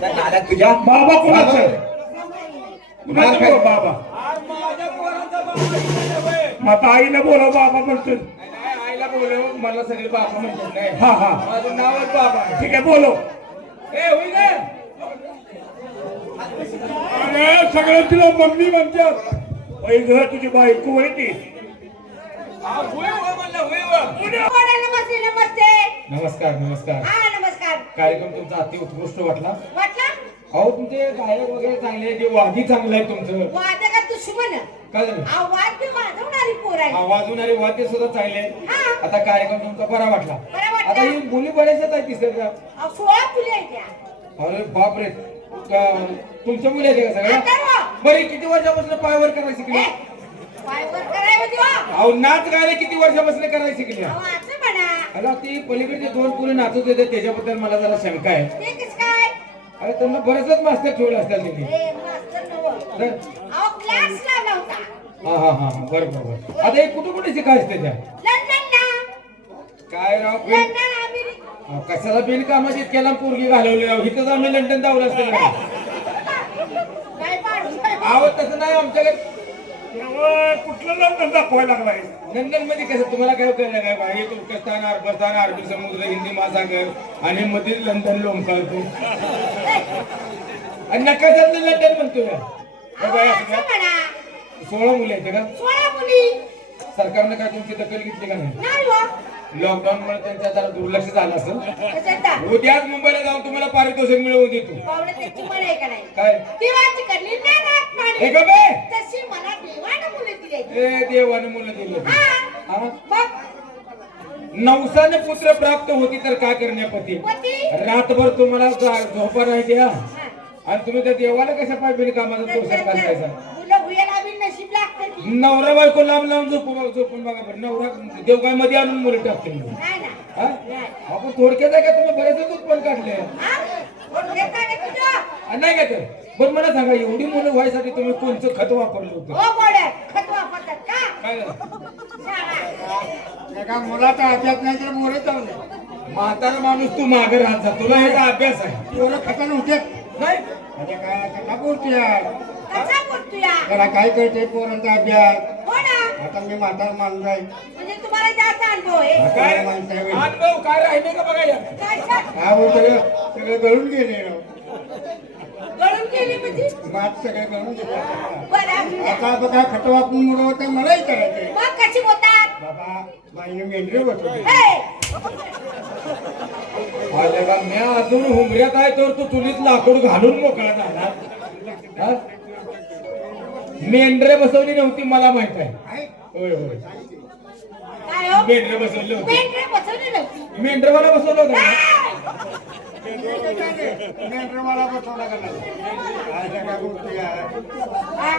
नाल्यात तुझ्या बाबा कोणाचं बोल बाबा मग आता आईला बोला बाबा म्हणतो आईला बोलव मला सगळे बाबा म्हणतात हा हा माझं नावच बाबा. ठीक आहे बोलो ए होई रे अरे सगळं तिला मम्मी म्हणतात घर तुझी बायको होय ती हा, होय म्हणलं हो. बोला, नमस्ते नमस्ते नमस्कार नमस्कार. हा नमस्कार. कार्यक्रम तुमचा अति उत्कृष्ट वाटला. वाटला? अहो तुमचे गायक वगैरे चांगले ते वादी चांगलं आहे तुमचं. वाजवणारी वाद्य सुद्धा चांगले. हा. आता कार्यक्रम तुमचा बरा वाटला. आता ही मुली बऱ्याचशाच आहेत त्या. अरे बापरे. का- तुमच्या मुली आहेत का सगळ्या? हो. बरे किती वर्षापासून पायवर करायला शिकले? अहो नाच गाणे किती वर्षापासून करायला शिकले अला ती पलीकडचे दोन पुरी नाचत होते त्याच्याबद्दल मला जरा शंका आहे. अरे त्यांना बरेचच मास्तर ठेवले असतात होता हा हा हा हा बरं बरं बरं. आता हे कुठे कुठे शिकायचं त्याच्या? काय राव बिन- कशाला बिनकामाची इतक्याला पोरगी घालवली राव? इथंच आम्ही लंडन धावलं असतं. अहो तसं नाही आमच्याकडे कुठलं लग्न दाखवायला लागलाय? लंडनमध्ये कसं तुम्हाला काय कळलं काय बाहेर तुर्कस्तान अरबस्तान अरबी समुद्र हिंदी महासागर आणि मध्ये लंडन लोंबकाळतो आणि नकाशातलं लंडन म्हणतोय. हे सोळा मुली आहेत का? सरकारनं काय तुमची दखल घेतली का नाही? नाही हो. लॉकडाऊन मुळे त्यांच्या जरा दुर्लक्ष झालं असं. कशाचा उद्याच मुंबईला जाऊन तुम्हाला पारितोषिक मिळवून देतो. त्याची आहे का नाही? काय? देवाची कडली नानात हे पाणी का बे? तशी मला देवानं मुलं दिली. ए देवानं मुलं दिलं. हा. हा? मग? नवसाने पुत्र प्राप्त होती तर काय करण्यापती पती? रातभर तुम्हाला झोपा नाही द्या हा. आणि तुम्ही त्या देवाला कशा पाय बिन कामाचा दोषात घालतायचा नवरा बायको लांब लांब झोपून झोपून बघा बरं. नवरा देव काय मध्ये आणून मुलं टाकते हा? आपण थोडक्यात आहे का तुम्ही बरेचच उत्पन्न काढले? हा? नाही का तर? पण मला सांगा एवढी मुलं व्हायसाठी तुम्ही कोणचं खत वापरलं होतं? हो? काय. एका मुलाचा अभ्यास नाही तर मोरे चावले म्हातारा माणूस तू मागे राहत जा. तुला ह्याचा अभ्यास आहे. पोरं खतन होते नाही? म्हणजे काय आता का बोलते यार. कसा? त्याला काय कळते पोरांचा अभ्यास हो ना? आता मी म्हातार माणूस आहे म्हणजे तुम्हाला जास्त अनुभव आहे काय म्हातारा माणूस आहे. अनुभव काय राहिले का बघा या काय सांग? हा हो सगळं सगळं गळून गेले राव. गळून गेली म्हणजे? मात सगळे गळून गेले बरं, असू द्या. आता बघा खत वापरून मुलं होतं मलाही करायचंय मग कशी बोलतात बाबा बाईने मेंढरे बसवले हे! आले का मी अजून हुमऱ्यात आहे तर तू चुलीत लाकूड घालून मोकळा झाला हा? मेंढरे बसवली नव्हती मला माहीत आहे आहे? होय होय काय हो? मेंढरे बसवले होते पेंढरे बसवली नव्हती. मेंढरवाला बसवलं होतं का? मेंढरे मला बसवला का नाही? काय गोष्टी. हा?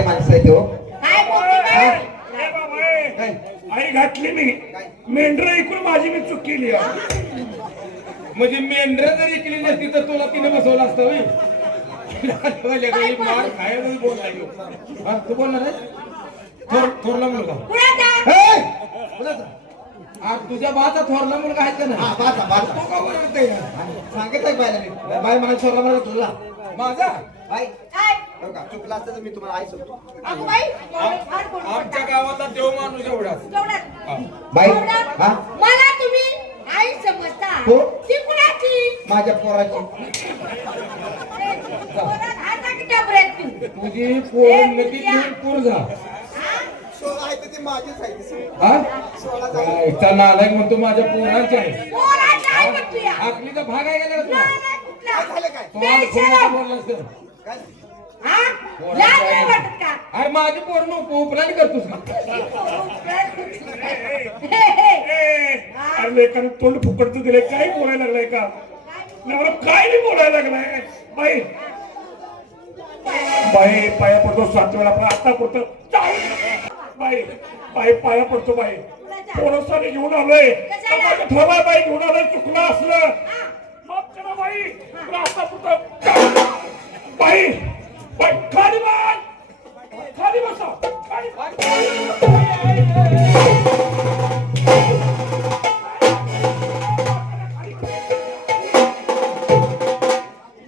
माणसं आहे तो काय बोलते काय? ए बाबा, ए. आई घातली मी मेंढर ऐकून माझी मी चूक केली आहे. म्हणजे मेंढर जर इकली नसती तर तुला तिने बसवलं असतं होय? मार खायला ह्यो. हा, तू बोलणार आहे थोर थोरला मुलगा कुणाचा? हे! कुणाचा? आ, तुझ्या बाचा थोरला मुलगा आहे का हा ना बाचा बाचा तो का बरं येतोय ना? सांगितलं बायला मी बाय मला सोडला मला तुला माझा बाय? हो चुकला असतं तर मी तुम्हाला आई सांगतो बोलू आमच्या. गावातला देव माणूस एवढं-. बाई एवढं? हा मला तुम्ही आई समजता हो. ती कुणाची माझ्या पोराची हात तू. तुझी पोर नदी पूर जा हा? ती माझीच आहे हा काय, इथं नालायक म्हणतो माझ्या पोरांची आहे पोराची म्हणतोय. आखलीचा भाग आहे का तुला नाही, नाही, कुठला? झालं काय? काय हा? नाही का? अरे माझी पोर नको उपलान करतोस का. ए, अरे लेकानं तोंड फुकडचं दिलंय. काय बोलायला लागलाय का? नवरा काय नाही बोलायला लागलाय. बाई. बाई पाया पडतो सात वेळा पण आता पडतो बाई बाई पाया पडतो बाई. पोरसाने घेऊन आलोय. ठरवा बाई घेऊन आलोय. चुकलं असलं. माफ करा बाई. आता पडतो बाई बाई खाली बाई खाली बसा. खाली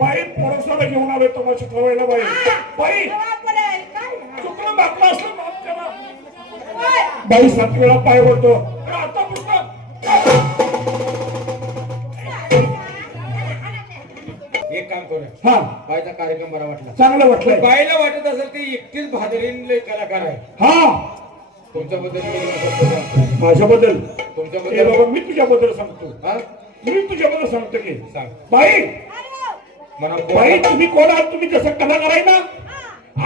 बाई घेऊन आलोय तमाशा ठरवायला बाई. बाई? चुकलं मागलं असलं. बाई सात वेळा पाय पडतो करूया हा. बाईचा कार्यक्रम बरा वाटला. चांगलं वाटलंय. बाईला वाटत असेल ती एकटीच भादरीन लय कलाकार आहे. हा. तुमच्याबद्दल. माझ्याबद्दल? तुमच्याबद्दल- बाबा मी तुझ्याबद्दल सांगतो. हा? मी तुझ्याबद्दल सांगतो की. सांग. बाई म्हणा बाई तुम्ही कोण आहात? तुम्ही जसं कलाकार आहे ना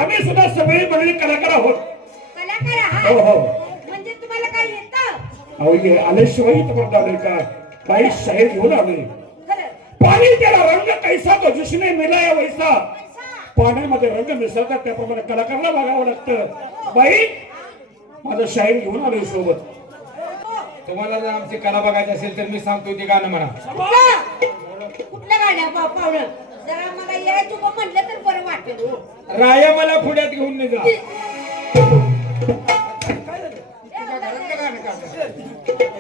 आम्ही सुद्धा सगळे म्हणजे कलाकार आहोत. कलाकार आहात. हो हो. म्हणजे तुम्हाला काय येतं? अहो आल्याशिवाय आले का बाई शाहीर घेऊन आले खरं पाणी त्याला रंग कैसा तो जिसने मिलाया वैसा. पाण्यामध्ये रंग मिसळतात त्याप्रमाणे कलाकाराला बघावं लागतं. बाई माझं शाहीर घेऊन आलोय सोबत. तुम्हाला जर आमची कला बघायची असेल तर मी सांगतो ते गाणं म्हणा. कुठलं पाहुणं जरा मला म्हणलं तर बरं वाटेल हो. राया मला पुढ्यात घेऊन नाही जा.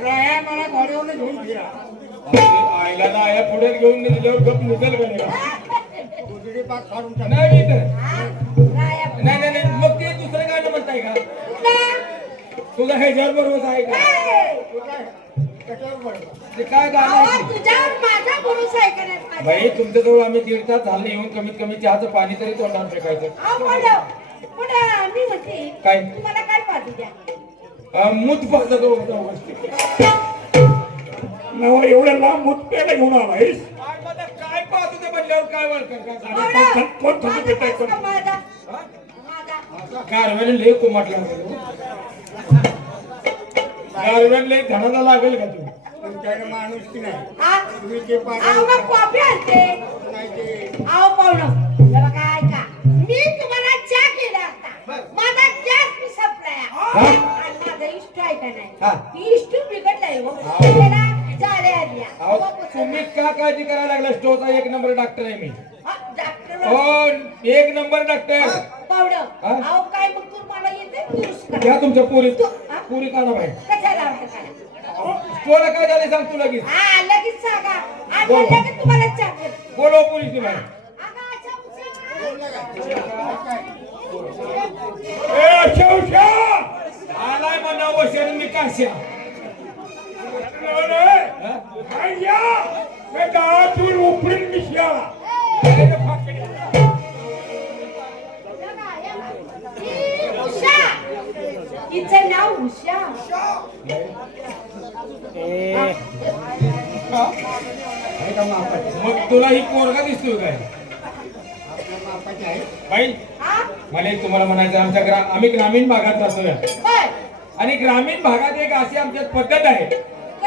राया मला घोड्यावर घेऊन फिरा आईला राया पुढ्यात घेऊन नाही दिल्यावर गप निघेल का नाही? पाक नाही. मग ते दुसरं गाणं म्हणताय का? तुझा ह्याच्यावर बरोबर आहे का काय गाणं अहो, आहे ते? तुझ्यावर माझा भरोसा आहे का नाही माझा? बाई तुमच्याजवळ आम्ही दीड तास झालं येऊन कमीत कमी चहाचं पाणी तरी तोंडावर फेकायचं काय? मूत फक्त तो गोष्टी एवढ्या लांब मुतप्याला घेऊन आलायस काय पाहतो ते म्हणल्यावर काय वळखं कोण पेटाय कसा कोण? हा? गारव्याने लय कोमाटला गारव्याने लय धनाला लागेल का तू? तुमच्याकडे माणूस की नाही? हा? तुम्ही कॉफी आणते. नाही ते अहो पाहुणं जरा काय का मी तुम्हाला चहा केला असता माझा आणि माझा इष्ट आहे का हा. नाही ती इष्ट बिघडलाय हो त्याला जाळे आल्या अहो, तुम्ही का काळजी करायला लागला स्टोचा एक नंबर डॉक्टर आहे मी हा, डॉक्टर हो एक नंबर डॉक्टर हा? अहो काय मग येते दुरुस्त घ्या तुमच्या पोरी तू-? पोरी काढा बाहेर कशाला आवडतं स्टोला काय झालं सांग तू लगेच हा लगेच सांगा आणि बोल. लगेच तुम्हाला. बोलव पोलीस बाहेर अगं, अच्छा, उचल. आलाय म्हणा वशर मी काश्या. गावातून उपरीन मिशा ही उषा हिचं नाव उषा. मग तुला ही पोरगा दिसतोय काय? बाई हा? मला एक तुम्हाला म्हणायचं आमच्या ग्रा आम्ही ग्रामीण भागात होय. आणि ग्रामीण भागात एक अशी आमच्यात पद्धत आहे.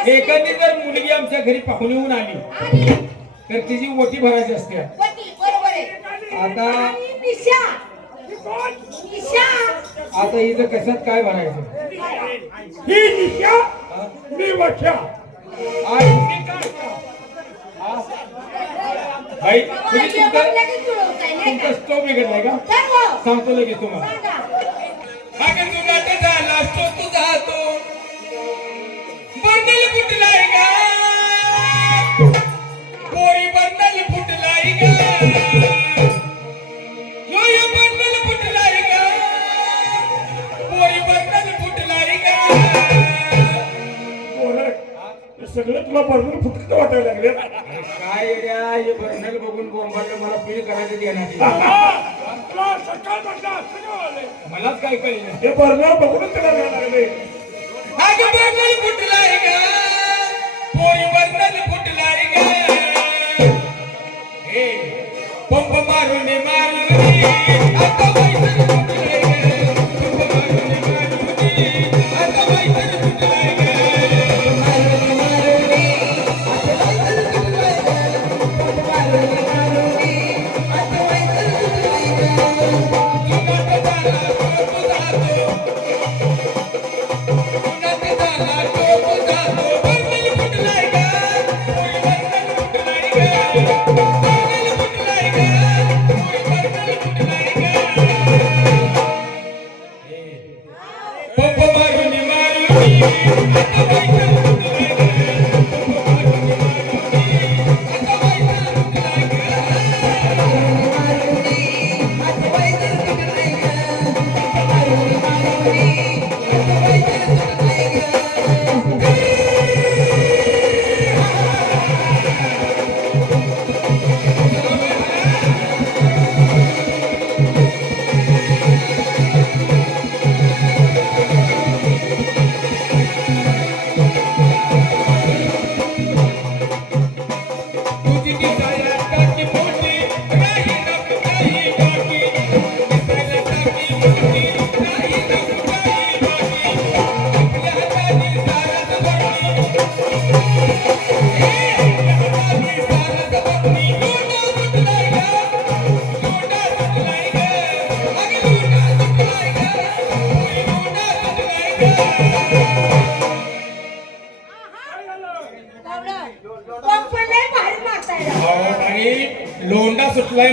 एखादी जर मुलगी आमच्या घरी पाहुणे येऊन आली आणि? तर तिची ओटी भरायची असते. पती, बरोबर आहे. आता आणि आता इथं कशात काय भरायचं? ही निशा मी मी काय तुम्ही तुम्हाला तुमचं? तुमचा स्टोव बिघडलाय का. सांगतो लगेच तुम्हाला झाला तो तुझा तो मलाच काय कळलं हे बर्नर बघूनच त्याला लागले. अगं बर्नल फुटलाय का पोरी हे पंप मारून मारून आता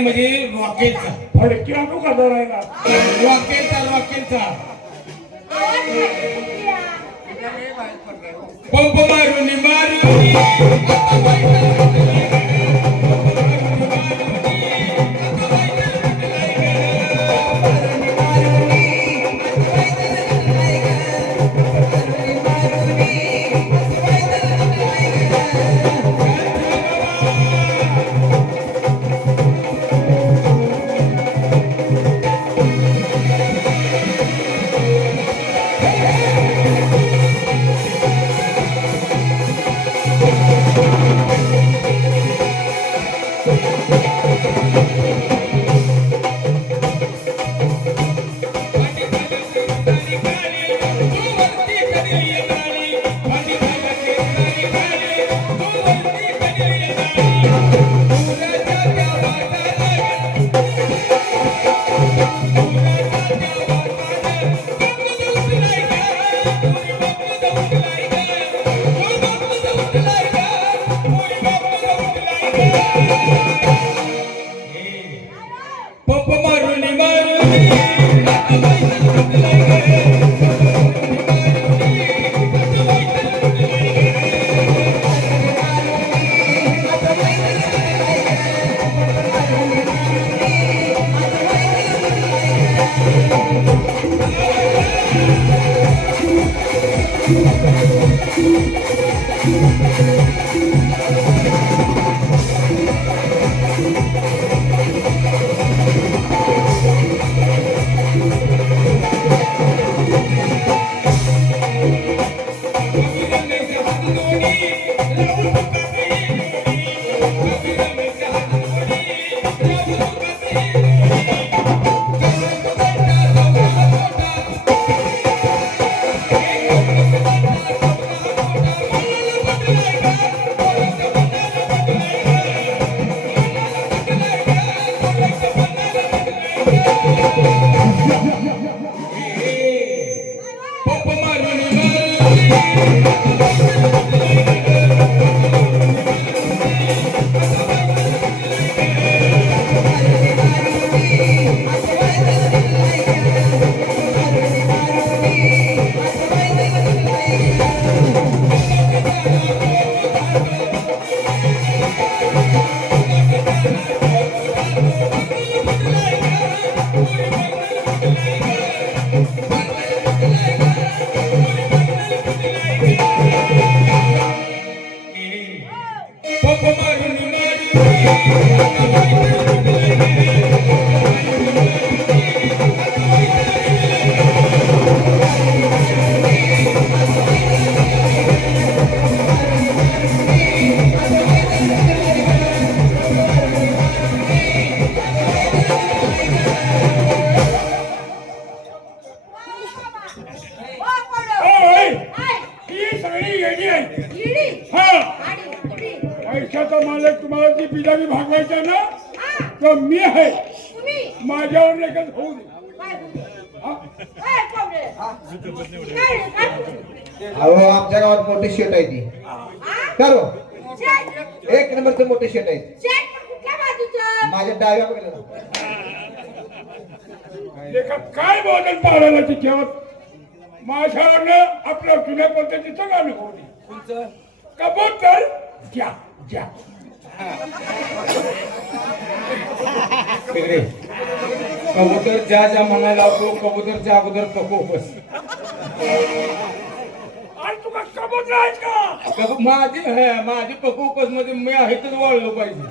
म्हणजे रॉकेलचा फडकी आणू का धरायला रॉकेलचा रॉकेलचा पैशाचा मालक तुम्हाला जी बिजावी भागवायचा ना तो मी आहे. तुम्ही? माझ्यावर लेखत होऊ दे? हा? अहो आमच्या गावात मोठी शेट आहे ती. हा? करो. एक नंबरचं मोठे शेट आहे. शेट पण कुठल्या बाजूचं? माझ्या डाव्या बघलं लेखक काय बदल पाडायला तिच्यावर? माझ्यावरनं आपल्या जुन्या पद्धतीचं गाणं दे. कबूतर? घ्या घ्या कबूतर ज्या ज्या म्हणायला लावतो कबूतरच्या अगोदर पकोपस आणि तुका कबूतर आहेत का? कब- माझी माझी पकोपसमध्ये मी आहेतच वाळलो पाहिजे.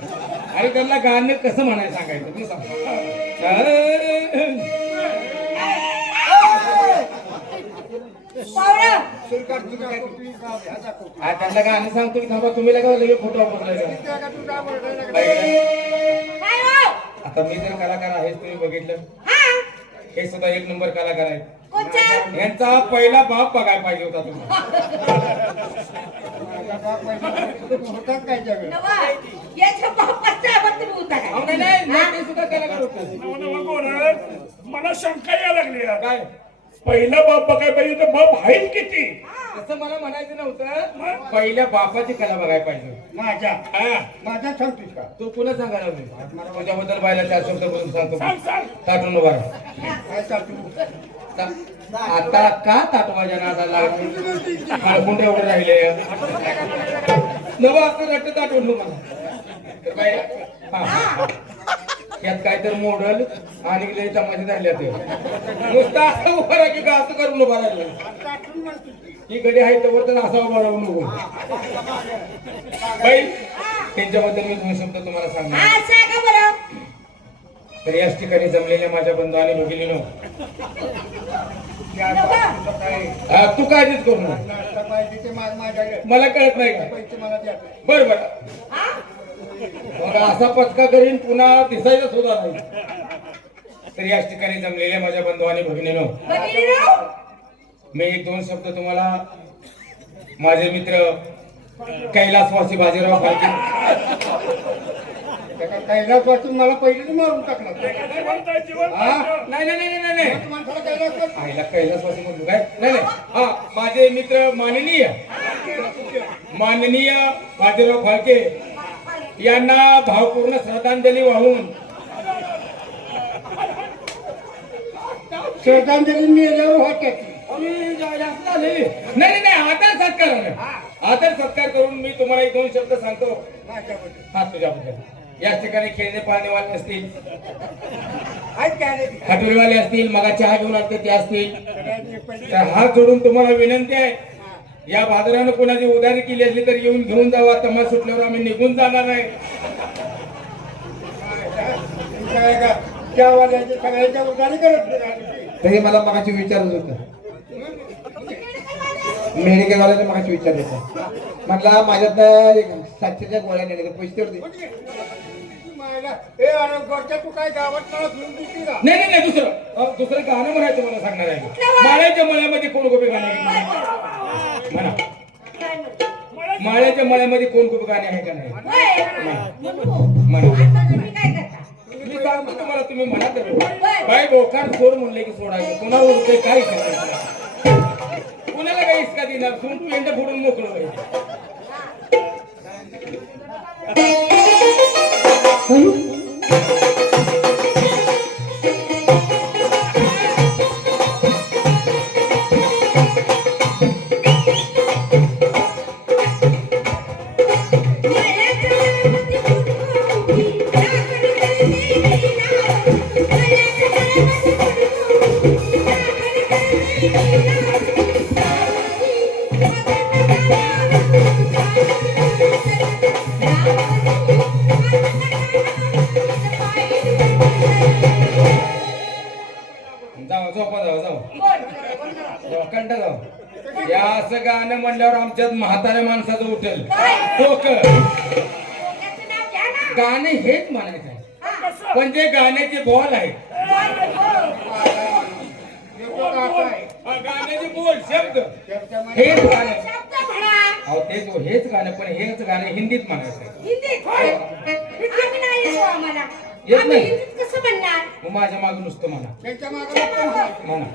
आणि त्यांना गाणं कसं म्हणायला सांगायचं? तुम्ही सांगा आ, त्यांना गाणं सांगतो की थांबा तुम्ही लगा लगे फोटो काय हो? आता मी तर कलाकार आहेच तुम्ही बघितलं. हा? हे सुद्धा एक नंबर कलाकार आहेत. कोणचं? यांचा पहिला बाप बघायला पाहिजे होता तुम्ही. काय काय? मला शंका यायला लागली आहे. काय? पहिला बाप बघाय पाहिजे तर बाप आहेत किती? तसं मला म्हणायचं नव्हतं. पहिल्या बापाची कला बघायला पाहिजे. माझ्या. हा. माझ्या सांगतोस का? तू पुन्हा सांगायला मी. तुझ्याबद्दल बायला चार शब्द बोलून सांगतो. सांग सांग. ताटून उभा राहा. काय सांगतो ता- आता का ताट माझ्या नादाला लागला? एवढे राहिले. नवं असं रट्ट ताटून मला. हा. यात काय तर मॉडल आणि लय तमाशे झाले ते नुसतं असं उभा राहा की का असं करून उभा राहिलं. ही गडी आहे तर तर असा उभा राहून नको. बाई त्यांच्याबद्दल मी दोन शब्द तुम्हाला सांगणार. हा तर याच ठिकाणी जमलेल्या माझ्या बंधू आणि भगिनीनो तू काळजीच करू मला कळत नाही का? पैसे मला द्या. बर बर. हा? असा पचका करीन पुन्हा दिसायचं सुद्धा नाही. तर याच ठिकाणी जमलेल्या माझ्या बंधू आणि भगिनीनो मी एक दोन शब्द तुम्हाला माझे मित्र कैलासवासी बाजीराव फाळके वाचून मला पहिलेच मारून टाकला. हा? नाही नाही नाही नाही आईला कैलासवासी म्हणतो काय? नाही नाही. हा माझे मित्र माननीय माननीय बाजीराव फाळके यांना भावपूर्ण श्रद्धांजली वाहून. श्रद्धांजली मेल्यावर होत्या ती. अरे, जा- जास्त झाले. नाही नाही आदर सत्कार आदर सत्कार करून मी तुम्हाला एक दोन शब्द सांगतो. हा तुझ्याबद्दल. याच ठिकाणी खेळणे पाळणेवाले असतील? हटोरीवाले असतील मगा चहा घेऊन आलते ते असतील. तर हात जोडून तुम्हाला विनंती आहे या बाजारानं कोणाची उधारी केली असली तर येऊन घेऊन जावा. तमा सुटल्यावर आम्ही निघून जाणार नाही. तरी मला मगाशी विचारत होतं. मेडिकलवाल्याने मगाशी विचारलं होतं. म्हटलं माझ्यात एक सातशेच्या गोळ्या नेले पैसे तेवढे दे. मायला, ए अरे गोरट्या तू काय गावात मला फिरून दिसली का नाही नाही नाही दुसरं. दुसरं गाणं म्हणायचं मला सांगणार आहे. माळ्याच्या मळ्यामध्ये कोण गोपी गाणे? म्हणा काय? माळ्याच्या मळ्यामध्ये कोण गोपी गाणे आहे का नाही. म्हणा. काय मी सांगतो तुम्हाला तुम्ही म्हणा तर. बाय बोकार सोड म्हणले की सोडायचं. कोणावर होते काय करायचं कोणाला काही इसका देणार? सून पेंड फोडून मोकळं व्हायचं. डोक गाणे हेच म्हणायचं आहे. पण जे गाण्याचे बॉल आहेत. गाण्याचे बोल शब्द. हेच गाणं अहो तेच हेच गाणं पण हेच गाणं हिंदीत म्हणायचं आहे. हिंदीत? आम्ही नाही येतो आम्हाला. येत आम्ही नाही? हिंदीत कसं म्हणणार? मग माझ्या मागं नुसतं म्हणा. त्यांच्या मागे. म्हणा.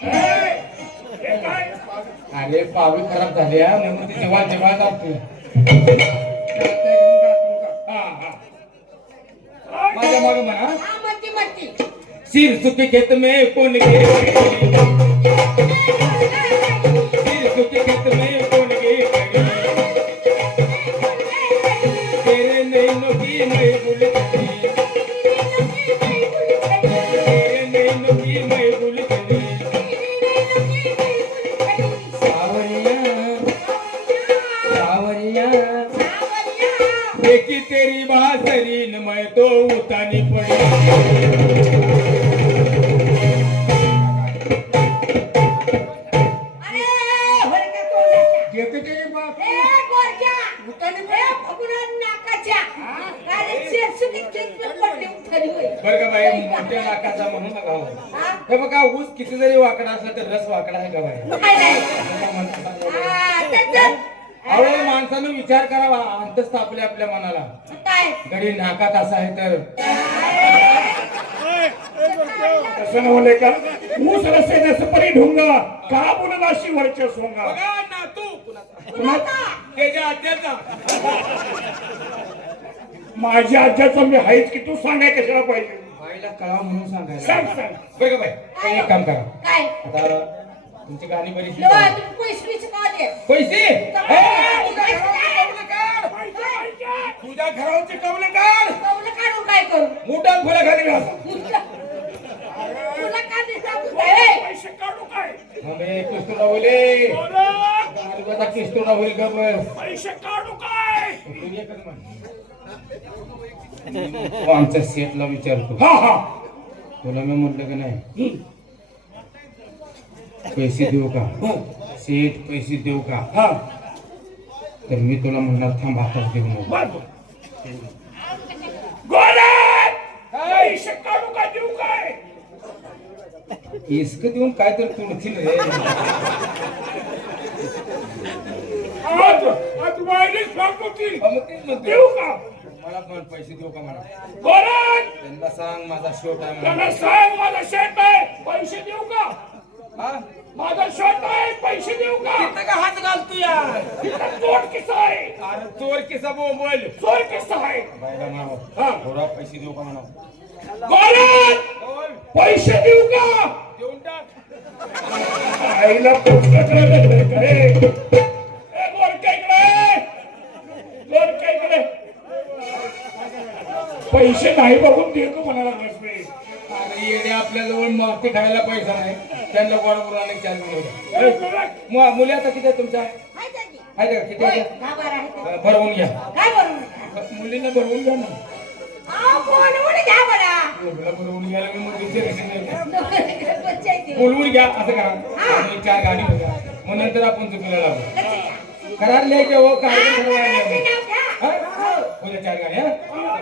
अरे पावली खराब झाली म्हणून ती जेव्हा जेव्हा जातो. माझ्या मागं म्हणा सिर सुखी खेत में कौन गए सिर सुखी खेत में तेरी बासरी न मैं तो उतानी पड़ी। आपल्या आपल्या मनाला. काय? गडी नाकात असा आहे तर. तसं नवले का ऊस रस्ते परी ढुंगा. का बोलला शिवरच्या सोंगा? बघा ना तू कुणाचा त्याच्या आज्याचा माझ्या आज्याचं मी आहेच की तू सांगाय कशाला पाहिजे? बाईला कळा म्हणून सांगायला. सांग सांग. बघा बाई. काही एक काम करा. काय? आता तुमची गाणी बरी पैसे पैसे? काय? तुझ्या घरावरचे कमले काढ. कौलं काढून काय करू? मोठा फुला खाली घाल. तुला का पैसे काढू काय? बोले. काढू काय. तू आमच्या सेटला विचारतो. हा हा. तुला मी म्हटलं की नाही? पैसे देऊ का? सेठ पैसे देऊ का? हा. तर मी तुला म्हणणार थांब हातात देऊ काय? इस्क देऊन काय तर तुडतील रे. मला पण पैसे देऊ का त्यांना सांग माझा शोट आहे. सांग माझा शेत आहे. पैसे देऊ का? हा? माझा शेत आहे पैसे देऊ का? तिथं का हात घालतो यार? तिथं चोर किस्सा आहे. अरे चोर किसा बोंबल चोर किस्सा आहे. बायला म्हणावं हा. थोडा पैसे देऊ का म्हणावं? बोल पैसे देऊ का? देऊन टाक. आईला प्रश्न करायला करे ए गोरक्या इकडे. गोरक्या इकडे. पैसे नाही बघून देतो म्हणाला लागलास मी. अरे येणे आपल्या जवळ माती खायला पैसा नाही. त्यांना गोड गुराने चालू ए, गोरख, मु- मुली आता किती आहेत तुमच्या. आहेत का? किती आहे भरवून घ्या. काय बोलू मुलींना भरवून घ्या ना. बोलवून घ्यायला मी आहे ते. बोलवून घ्या असं करा. आणि चार गाडी बघा. मग नंतर आपण चुकीला लागू? करार लिहायचे हो कार्यक्रम? उद्या चार गाडी हा.